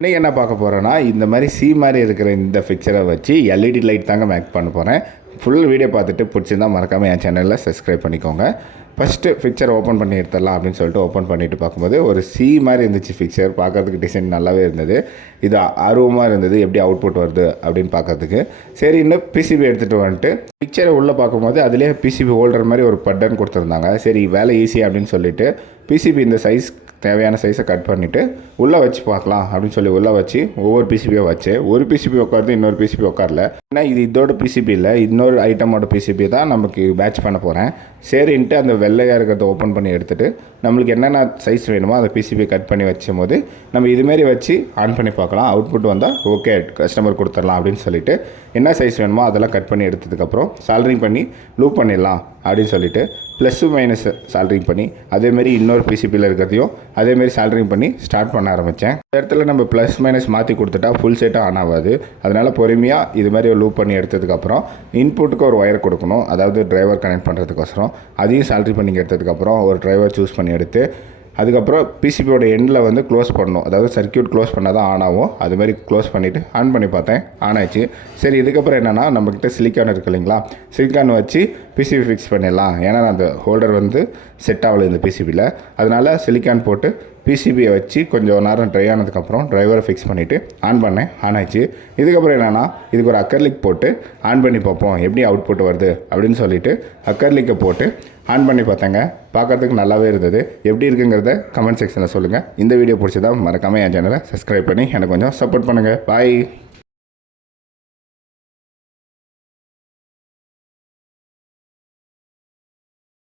இன்றைக்கி என்ன பார்க்க போகிறோன்னா இந்த மாதிரி மாதிரி இருக்கிற இந்த ஃபிக்சரை வச்சு எல்இடி லைட் தாங்க மேக் பண்ண போகிறேன். ஃபுல் வீடியோ பார்த்துட்டு பிடிச்சிருந்தா மறக்காமல் என் சேனலில் சப்ஸ்கிரைப் பண்ணிக்கோங்க. ஃபஸ்ட்டு ஃபிக்சர் ஓப்பன் பண்ணி எடுத்துடலாம் அப்படின்னு சொல்லிட்டு ஓப்பன் பண்ணிவிட்டு பார்க்கும்போது ஒரு மாதிரி இருந்துச்சு ஃபிக்சர். பார்க்குறதுக்கு டிசைன் நல்லாவே இருந்தது. இது ஆர்வமாக இருந்தது எப்படி அவுட்புட் வருது அப்படின்னு பார்க்கறதுக்கு. சரி இன்னும் பிசிபி எடுத்துகிட்டு வந்துட்டு பிக்சரை உள்ளே பார்க்கும்போது அதிலே பிசிபி ஹோல்டர் மாதிரி ஒரு பட்டன் கொடுத்துருந்தாங்க. சரி வேலை ஈஸி அப்படின்னு சொல்லிவிட்டு பிசிபி இந்த சைஸ் தேவையான சைஸை கட் பண்ணிவிட்டு உள்ளே வச்சு பார்க்கலாம் அப்படின்னு சொல்லி உள்ளே வச்சு ஒவ்வொரு பிசிபியாக வச்சு ஒரு பிசிபி உட்காருது இன்னொரு பிசிபி உட்காரல. ஏன்னா இது இதோட பிசிபி இல்லை, இன்னொரு ஐட்டமோட பிசிபி தான் நமக்கு பேட்ச் பண்ண போகிறேன். சரின்ட்டு அந்த வெள்ளையாக இருக்கிறத ஓப்பன் பண்ணி எடுத்துகிட்டு நம்மளுக்கு என்னென்ன சைஸ் வேணுமோ அந்த பிசிபி கட் பண்ணி வச்சும் போது நம்ம இதுமாரி வச்சு ஆன் பண்ணி பார்க்கலாம். அவுட்புட் வந்தால் ஓகே கஸ்டமர் கொடுத்துடலாம் அப்படின்னு சொல்லிவிட்டு என்ன சைஸ் வேணுமோ அதெல்லாம் கட் பண்ணி எடுத்ததுக்கப்புறம் சால்ட்ரிங் பண்ணி லூப் பண்ணிடலாம் அப்படின்னு சொல்லிவிட்டு ப்ளஸ்ஸு மைனஸ் சால்ட்ரிங் பண்ணி அதேமாரி இன்னொரு பிசிபியில் இருக்கிறதையும் அதேமாரி சால்ட்ரிங் பண்ணி ஸ்டார்ட் பண்ண ஆரம்பித்தேன். இந்த இடத்துல நம்ம ப்ளஸ் மைனஸ் மாற்றி கொடுத்துட்டா ஃபுல் செட்டாக ஆன் ஆகாது. அதனால் பொறுமையாக இது மாதிரி லூப் பண்ணி எடுத்ததுக்கப்புறம் இன்புட்டுக்கு ஒரு ஒயர் கொடுக்கணும், அதாவது டிரைவர் கனெக்ட் பண்ணுறதுக்கோசரம். அதையும் சால்ட்ரி பண்ணி எடுத்ததுக்கப்புறம் ஒரு டிரைவர் சூஸ் பண்ணி எடுத்து அதுக்கப்புறம் பிசிபியோட எண்டில் வந்து க்ளோஸ் பண்ணணும், அதாவது சர்க்கியூட் க்ளோஸ் பண்ணால் தான் ஆன் ஆகும். அதுமாதிரி க்ளோஸ் பண்ணிவிட்டு ஆன் பண்ணி பார்த்தேன், ஆன் ஆச்சு. சரி இதுக்கப்புறம் என்னென்னா நம்மக்கிட்ட சிலிக்கான் இருக்குது இல்லைங்களா, சிலிக்கான் வச்சு பிசிபி ஃபிக்ஸ் பண்ணிடலாம். ஏன்னா அந்த ஹோல்டர் வந்து செட் ஆகலை இந்த பிசிபியில். அதனால் சிலிக்கான் போட்டு பிசிபியை வச்சு கொஞ்சம் நேரம் ட்ரை ஆனதுக்கப்புறம் டிரைவரை ஃபிக்ஸ் பண்ணிவிட்டு ஆன் பண்ணேன், ஆன் ஆச்சு. இதுக்கப்புறம் என்னென்னா இதுக்கு ஒரு அக்கர்லிக் போட்டு ஆன் பண்ணி பார்ப்போம் எப்படி அவுட்புட் வருது அப்படின்னு சொல்லிவிட்டு அக்கர்லிக்கை போட்டு ஆன் பண்ணி பார்த்தேங்க. பார்க்குறதுக்கு நல்லாவே இருந்தது. எப்படி இருக்குங்கிறத கமெண்ட் செக்ஷனில் சொல்லுங்கள். இந்த வீடியோ பிடிச்சதா மறக்காமல் என் சேனலை சப்ஸ்கிரைப் பண்ணி எனக்கு கொஞ்சம் சப்போர்ட் பண்ணுங்கள். பாய்.